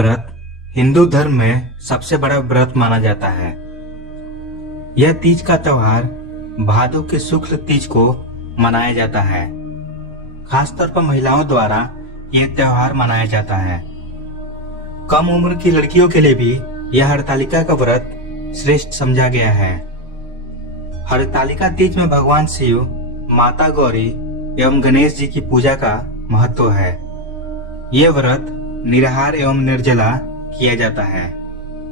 व्रत हिंदू धर्म में सबसे बड़ा व्रत माना जाता है। यह तीज का त्योहार भादों के शुक्ल तीज को मनाया जाता है। खासतौर पर महिलाओं द्वारा यह त्योहार मनाया जाता है। कम उम्र की लड़कियों के लिए भी यह हरतालिका का व्रत श्रेष्ठ समझा गया है। हरतालिका तीज में भगवान शिव, माता गौरी एवं गणेश जी की पूजा का महत्व है। ये व्रत निराहार एवं निर्जला किया जाता है।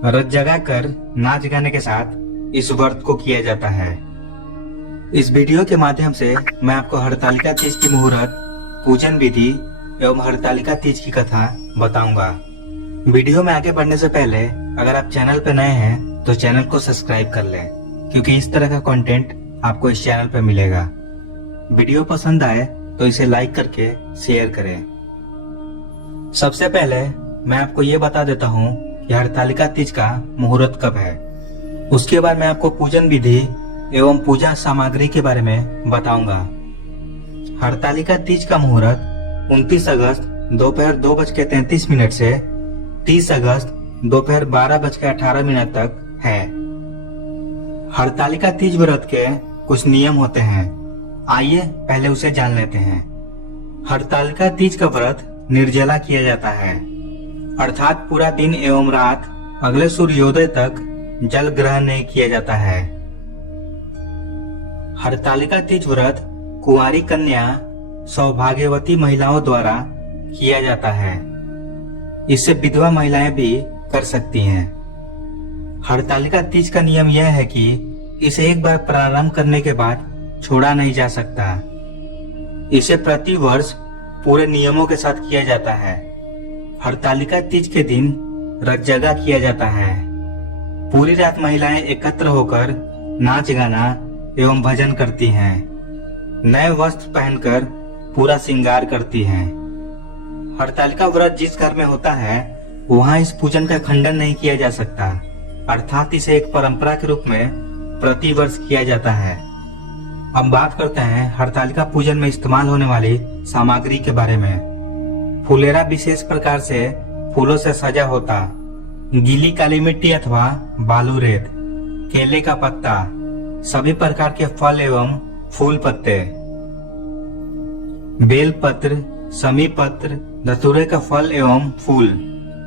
व्रत जगाकर नाच गाने के साथ इस व्रत को किया जाता है। इस वीडियो के माध्यम से मैं आपको हरतालिका तीज की मुहूर्त, पूजन विधि एवं हरतालिका तीज की कथा बताऊंगा। वीडियो में आगे बढ़ने से पहले अगर आप चैनल पर नए हैं तो चैनल को सब्सक्राइब कर लें, क्योंकि इस तरह का कंटेंट आपको इस चैनल पर मिलेगा। वीडियो पसंद आए तो इसे लाइक करके शेयर करें। सबसे पहले मैं आपको ये बता देता हूँ कि हरतालिका तीज का मुहूर्त कब है। उसके बाद मैं आपको पूजन विधि एवं पूजा सामग्री के बारे में बताऊंगा। हरतालिका तीज का मुहूर्त 29 अगस्त दोपहर 2:33 से 30 अगस्त दोपहर 12:18 तक है। हरतालिका तीज व्रत के कुछ नियम होते हैं, आइए पहले उसे जान लेते हैं। हरतालिका तीज का व्रत निर्जला किया जाता है, अर्थात पूरा दिन एवं रात अगले सूर्योदय तक जल ग्रहण नहीं किया जाता है। हरतालिका तीज व्रत कुंवारी कन्या, सौभाग्यवती महिलाओं द्वारा किया जाता है। इसे विधवा महिलाएं भी कर सकती हैं। हरतालिका तीज का नियम यह है कि इसे एक बार प्रारंभ करने के बाद छोड़ा नहीं जा सकता। इसे प्रति वर्ष पूरे नियमों के साथ किया जाता है। हरतालिका तीज के दिन रत जगा किया जाता है। पूरी रात महिलाएं एकत्र होकर नाच गाना एवं भजन करती हैं। नए वस्त्र पहनकर पूरा श्रृंगार करती हैं। हरतालिका व्रत जिस घर में होता है वहां इस पूजन का खंडन नहीं किया जा सकता, अर्थात इसे एक परंपरा के रूप में प्रति वर्ष किया जाता है। अब बात करते हैं हरतालिका पूजन में इस्तेमाल होने वाली सामग्री के बारे में। फुलेरा विशेष प्रकार से फूलों से सजा होता, गीली काली मिट्टी अथवा बालू रेत, केले का पत्ता, सभी प्रकार के फल एवं फूल पत्ते, बेल पत्र, समी पत्र, धतूरे का फल एवं फूल,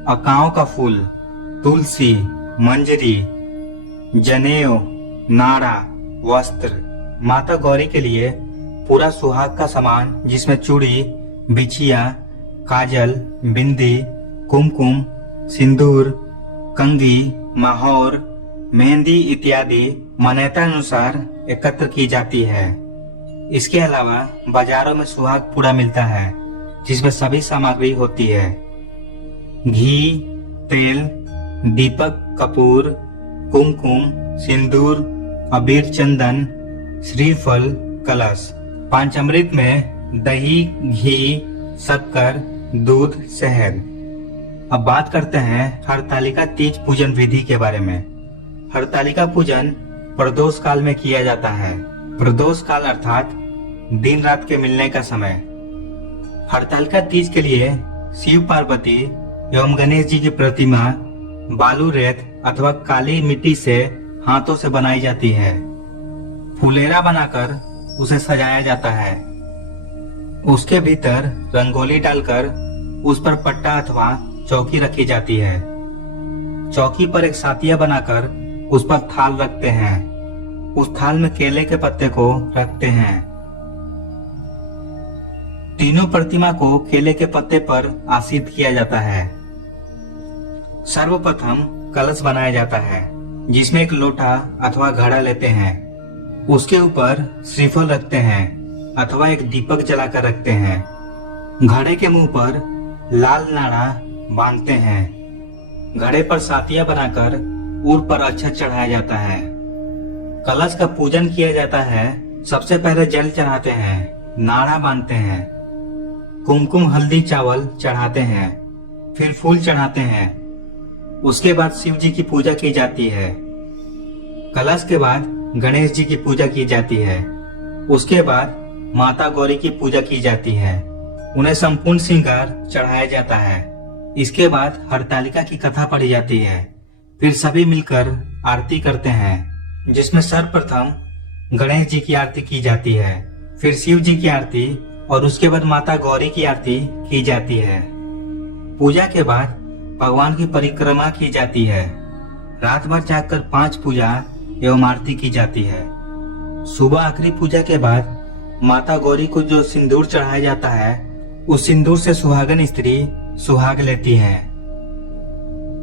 अकाओं का फूल, तुलसी, मंजरी, जनेऊ, नाड़ा, वस्त्र। माता गौरी के लिए पूरा सुहाग का सामान जिसमें चूड़ी, बिछिया, काजल, बिंदी, कुमकुम, सिंदूर, कंघी, माहौर, मेहंदी इत्यादि मान्यता अनुसार एकत्र की जाती है। इसके अलावा बाजारों में सुहाग पूरा मिलता है जिसमें सभी सामग्री होती है। घी, तेल, दीपक, कपूर, कुमकुम, सिंदूर, अबीर, चंदन, श्रीफल, कलश। पंचामृत में दही, घी, शक्कर, दूध, शहद। अब बात करते हैं हरतालिका तीज पूजन विधि के बारे में। हरतालिका पूजन प्रदोष काल में किया जाता है। प्रदोष काल अर्थात दिन रात के मिलने का समय। हरतालिका तीज के लिए शिव पार्वती एवं गणेश जी की प्रतिमा बालू रेत अथवा काली मिट्टी से हाथों से बनाई जाती है। फुलेरा बनाकर उसे सजाया जाता है। उसके भीतर रंगोली डालकर उस पर पट्टा अथवा चौकी रखी जाती है। चौकी पर एक सातिया बनाकर उस पर थाल रखते हैं। उस थाल में केले के पत्ते को रखते हैं। तीनों प्रतिमा को केले के पत्ते पर आसीन किया जाता है। सर्वप्रथम कलश बनाया जाता है जिसमें एक लोटा अथवा घड़ा लेते हैं। उसके ऊपर श्रीफल रखते हैं अथवा एक दीपक जलाकर रखते हैं। घड़े के मुंह पर लाल नाड़ा बांधते हैं। घड़े पर सातिया बनाकर ऊर पर अक्षत चढ़ाया जाता है। कलश का पूजन किया जाता है। सबसे पहले जल चढ़ाते हैं, नाड़ा बांधते हैं, कुमकुम, हल्दी, चावल चढ़ाते हैं, फिर फूल चढ़ाते हैं। उसके बाद शिव जी की पूजा की जाती है। कलश के बाद गणेश जी की पूजा की जाती है। उसके बाद माता गौरी की पूजा की जाती है। उन्हें संपूर्ण श्रृंगार चढ़ाया जाता है। इसके बाद हरतालिका की कथा पढ़ी जाती है। फिर सभी मिलकर आरती करते हैं, जिसमें सर्वप्रथम गणेश जी की आरती की जाती है, फिर शिव जी की आरती और उसके बाद माता गौरी की आरती की जाती है। पूजा के बाद भगवान की परिक्रमा की जाती है। रात भर जागकर 5 पूजा एवं आरती की जाती है। सुबह आखिरी पूजा के बाद माता गौरी को जो सिंदूर चढ़ाया जाता है, उस सिंदूर से सुहागन स्त्री सुहाग लेती है।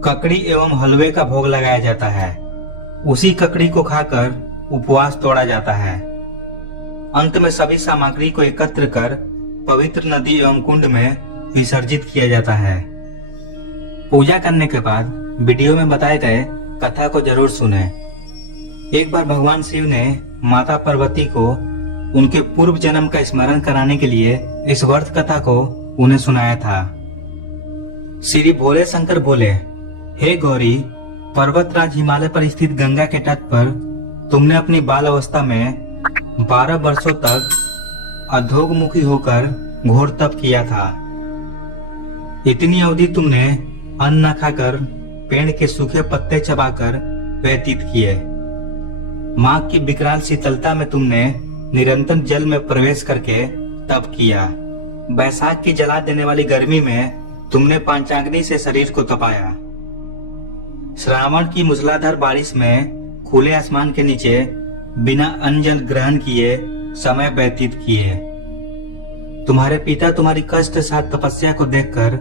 ककड़ी एवं हलवे का भोग लगाया जाता है। उसी ककड़ी को खाकर उपवास तोड़ा जाता है। अंत में सभी सामग्री को एकत्र कर पवित्र नदी एवं कुंड में विसर्जित किया जाता है। पूजा करने के बाद वीडियो में बताए गए कथा को जरूर सुने। एक बार भगवान शिव ने माता पार्वती को उनके पूर्व जन्म का स्मरण कराने के लिए इस व्रत कथा को उन्हें सुनाया था। श्री भोले शंकर बोले, हे गौरी, पर्वतराज हिमालय पर स्थित गंगा के तट पर तुमने अपनी बाल अवस्था में 12 वर्षों तक अधोगमुखी होकर घोर तप किया था। इतनी अवधि तुमने अन्न न खाकर पेड़ के सूखे पत्ते चबाकर व्यतीत किए। माघ की विकराल शीतलता में तुमने निरंतर जल में प्रवेश करके तप किया। बैसाख की जला देने वाली गर्मी में तुमने पंचाग्नि से शरीर को तपाया। श्रावण की मूसलाधार बारिश में खुले आसमान के नीचे बिना अन्न जल ग्रहण किए समय व्यतीत किए। तुम्हारे पिता तुम्हारी कष्ट साथ तपस्या को देखकर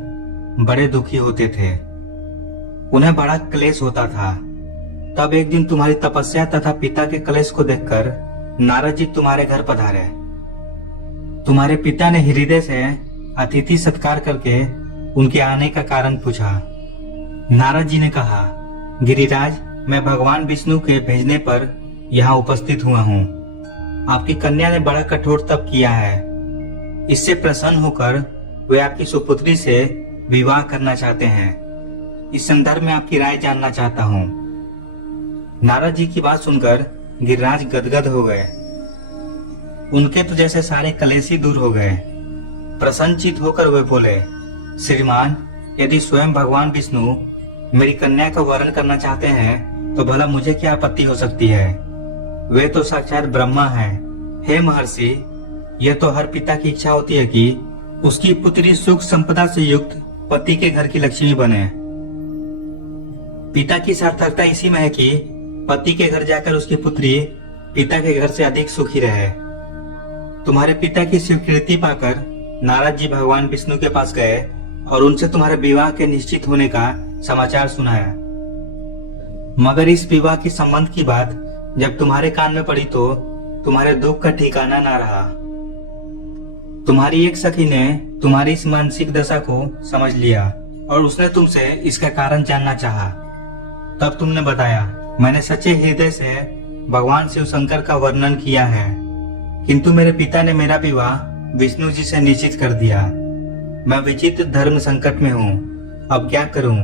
बड़े दुखी होते थे। उन्हें बड़ा क्लेश होता था। तब एक दिन तुम्हारी तपस्या तथा पिता के क्लेश को देखकर नारद जी तुम्हारे घर पधारे। तुम्हारे पिता ने हृदय से अतिथि सत्कार करके उनके आने का कारण पूछा। नारद जी ने कहा, गिरिराज, मैं भगवान विष्णु के भेजने पर यहाँ उपस्थित हुआ हूँ। आपकी कन्या ने बड़ा कठोर तप किया है। इससे प्रसन्न होकर वे आपकी सुपुत्री से विवाह करना चाहते हैं। इस संदर्भ में आपकी राय जानना चाहता हूँ। नारद जी की बात सुनकर गिरिराज गदगद हो गए। उनके तो जैसे सारे कलेश ही दूर हो गए। प्रसन्नचित होकर वे बोले, श्रीमान, यदि स्वयं भगवान विष्णु मेरी कन्या का वरण करना चाहते हैं तो भला मुझे क्या आपत्ति हो सकती है। वे तो साक्षात ब्रह्मा हैं। हे महर्षि, यह तो हर पिता की इच्छा होती है कि उसकी पुत्री सुख संपदा से युक्त पति के घर की लक्ष्मी बने। पिता की सार्थकता इसी में है कि पति के घर जाकर उसकी पुत्री पिता के घर से अधिक सुखी रहे। तुम्हारे पिता की स्वीकृति पाकर नारद जी भगवान विष्णु के पास गए और उनसे तुम्हारे विवाह के निश्चित होने का समाचार सुनाया। मगर इस विवाह की संबंध की बात जब तुम्हारे कान में पड़ी तो तुम्हारे दुख का ठिकाना ना रहा। तुम्हारी एक सखी ने तुम्हारी इस मानसिक दशा को समझ लिया और उसने तुमसे इसका कारण जानना चाहा। तब तुमने बताया, मैंने सच्चे हृदय से भगवान शिव शंकर का वर्णन किया है, किंतु मेरे पिता ने मेरा विवाह विष्णु जी से निश्चित कर दिया। मैं विचित्र धर्म संकट में हूँ। अब क्या करूँ?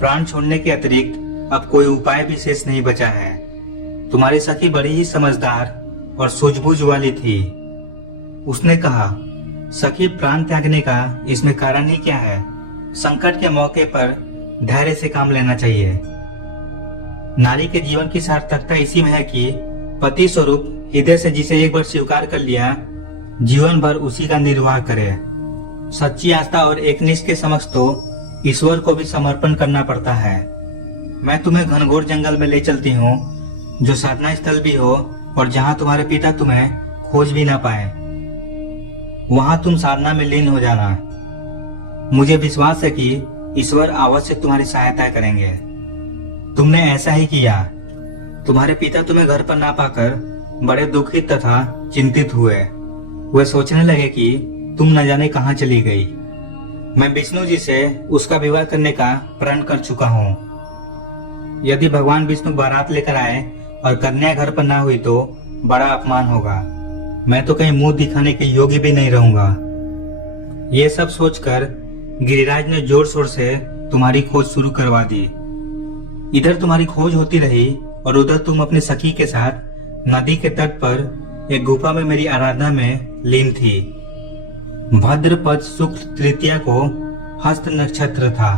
प्राण छोड़ने के अतिरिक्त अब कोई उपाय विशेष नहीं बचा है। तुम्हारी सखी बड़ी ही समझदार और सूझबूझ वाली थी। उसने कहा, सखी, प्राण त्यागने का इसमें कारण ही क्या है? संकट के मौके पर धैर्य से काम लेना चाहिए। नारी के जीवन की सार्थकता इसी में है कि पति स्वरूप हृदय से जिसे एक बार स्वीकार कर लिया, जीवन भर उसी का निर्वाह करे। सच्ची आस्था और एकनिष्ठ के समक्ष तो ईश्वर को भी समर्पण करना पड़ता है। मैं तुम्हें घनघोर जंगल में ले चलती हूँ, जो साधना स्थल भी हो और जहाँ तुम्हारे पिता तुम्हें खोज भी ना पाए। वहां तुम साधना में लीन हो जाना। मुझे विश्वास है कि ईश्वर अवश्य तुम्हारी सहायता करेंगे। तुमने ऐसा ही किया। तुम्हारे पिता तुम्हें घर पर ना पाकर बड़े दुखित तथा चिंतित हुए। वे सोचने लगे कि तुम न जाने कहाँ चली गई। मैं विष्णु जी से उसका विवाह करने का प्रण कर चुका हूँ। यदि भगवान विष्णु बारात लेकर आए और कन्या घर पर ना हुई तो बड़ा अपमान होगा। मैं तो कहीं मुंह दिखाने के योग्य भी नहीं रहूंगा। ये सब सोचकर गिरिराज ने जोर शोर से तुम्हारी खोज शुरू करवा दी। इधर तुम्हारी खोज होती रही और उधर तुम अपनी सखी के साथ नदी के तट पर एक गुफा में मेरी आराधना में लीन थी। भाद्रपद शुक्ल तृतीया को हस्त नक्षत्र था।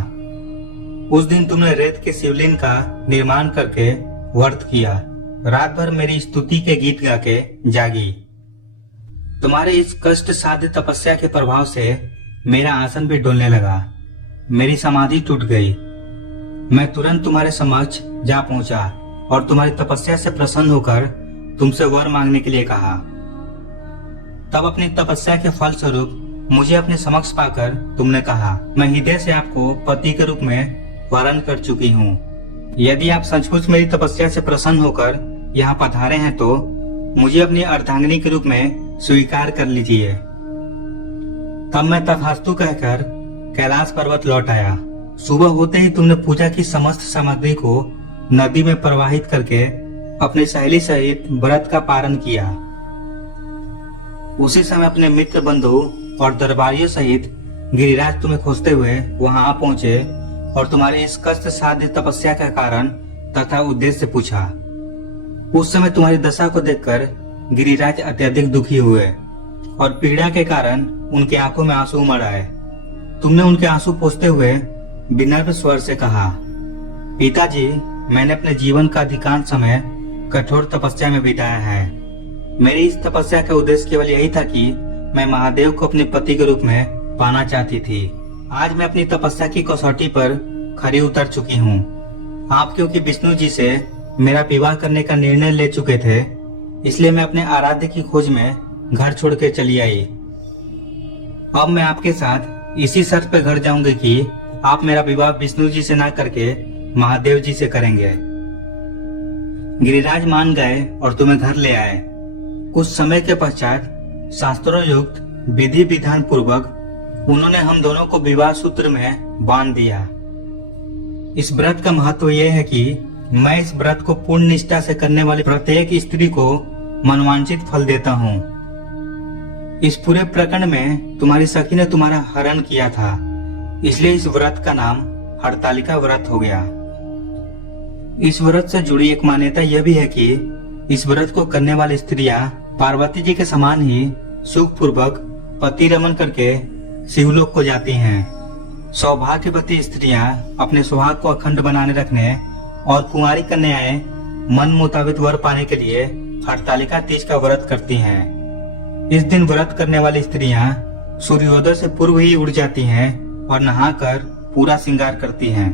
उस दिन तुमने रेत के शिवलिंग का निर्माण करके व्रत किया। रात भर मेरी स्तुति के गीत गा के जागी। तुम्हारे इस कष्ट साध्य तपस्या के प्रभाव से मेरा आसन भी डोलने लगा। मेरी समाधि टूट गई। मैं तुरंत तुम्हारे समक्ष जा पहुंचा और तुम्हारी तपस्या से प्रसन्न होकर तुमसे वर मांगने के लिए कहा। तब अपनी तपस्या के फल स्वरूप मुझे अपने समक्ष पाकर तुमने कहा, मैं हृदय से आपको पति के रूप में वरण कर चुकी हूँ। यदि आप सचमुच मेरी तपस्या से प्रसन्न होकर यहाँ पधारे हैं तो मुझे अपनी अर्धांगिनी के रूप में स्वीकार कर लीजिए। तब मैं तथास्तु कहकर कैलाश पर्वत लौट आया। सुबह होते ही तुमने पूजा की समस्त सामग्री को नदी में प्रवाहित करके अपनी सहेली सहित व्रत का पारण किया। उसी समय अपने मित्र बंधु और दरबारियों सहित गिरिराज तुम्हें खोजते हुए वहां आ पहुंचे और तुम्हारे इस कष्ट साध्य तपस्या का कारण तथा उद्देश्य पूछा। उस समय तुम्हारी दशा को देखकर गिरिराज अत्यधिक दुखी हुए और पीड़ा के कारण उनकी आंखों में आंसू उमड़ आए। तुमने उनके आंसू पोंछते हुए विनम्र स्वर से कहा, पिताजी, मैंने अपने जीवन का अधिकांश समय कठोर तपस्या में बिताया है। मेरी इस तपस्या का उद्देश्य केवल यही था कि मैं महादेव को अपने पति के रूप में पाना चाहती थी। आज मैं अपनी तपस्या की कसौटी पर खरी उतर चुकी हूँ। आप क्योंकि विष्णु जी से मेरा विवाह करने का निर्णय ले चुके थे, इसलिए मैं अपने आराध्य की खोज में घर छोड़ के चली आई। अब मैं आपके साथ इसी शर्त पे घर जाऊंगी कि आप मेरा विवाह विष्णु जी से ना करके महादेव जी से करेंगे। गिरिराज मान गए और तुम्हें घर ले आए। कुछ समय के पश्चात शास्त्रों युक्त विधि विधान पूर्वक उन्होंने हम दोनों को विवाह सूत्र में बांध दिया। इस व्रत का महत्व यह है कि मैं इस व्रत को पूर्ण निष्ठा से करने वाली प्रत्येक स्त्री को मनवांछित फल देता हूँ। इस पूरे प्रकरण में तुम्हारी सखी ने तुम्हारा हरण किया था, इसलिए इस व्रत का नाम हरतालिका व्रत हो गया। इस व्रत से जुड़ी एक मान्यता यह भी है कि इस व्रत को करने वाली स्त्रियां पार्वती जी के समान ही सुख पूर्वक पति रमन करके शिवलोक को जाती हैं। सौभाग्यवती स्त्रियां अपने सुहाग को अखंड बनाने रखने और कुंवारी कन्याएं मन मुताबिक वर पाने के लिए हरतालिका तीज का व्रत करती हैं। इस दिन व्रत करने वाली स्त्रियां सूर्योदय से पूर्व ही उड़ जाती हैं और नहाकर पूरा श्रृंगार करती हैं।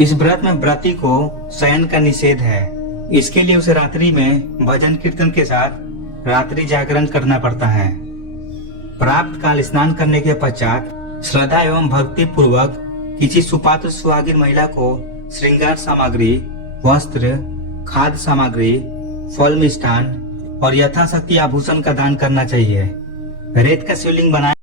इस व्रत में व्रती को शयन का निषेध है। इसके लिए उसे रात्रि में भजन कीर्तन के साथ रात्रि जागरण करना पड़ता है। प्राप्त काल स्नान करने के पश्चात श्रद्धा एवं भक्ति पूर्वक किसी सुपात्र सुहागिन महिला को श्रृंगार सामग्री, वस्त्र, खाद्य सामग्री, फल मिष्ठान और यथाशक्ति आभूषण का दान करना चाहिए। रेत का शिवलिंग बनाए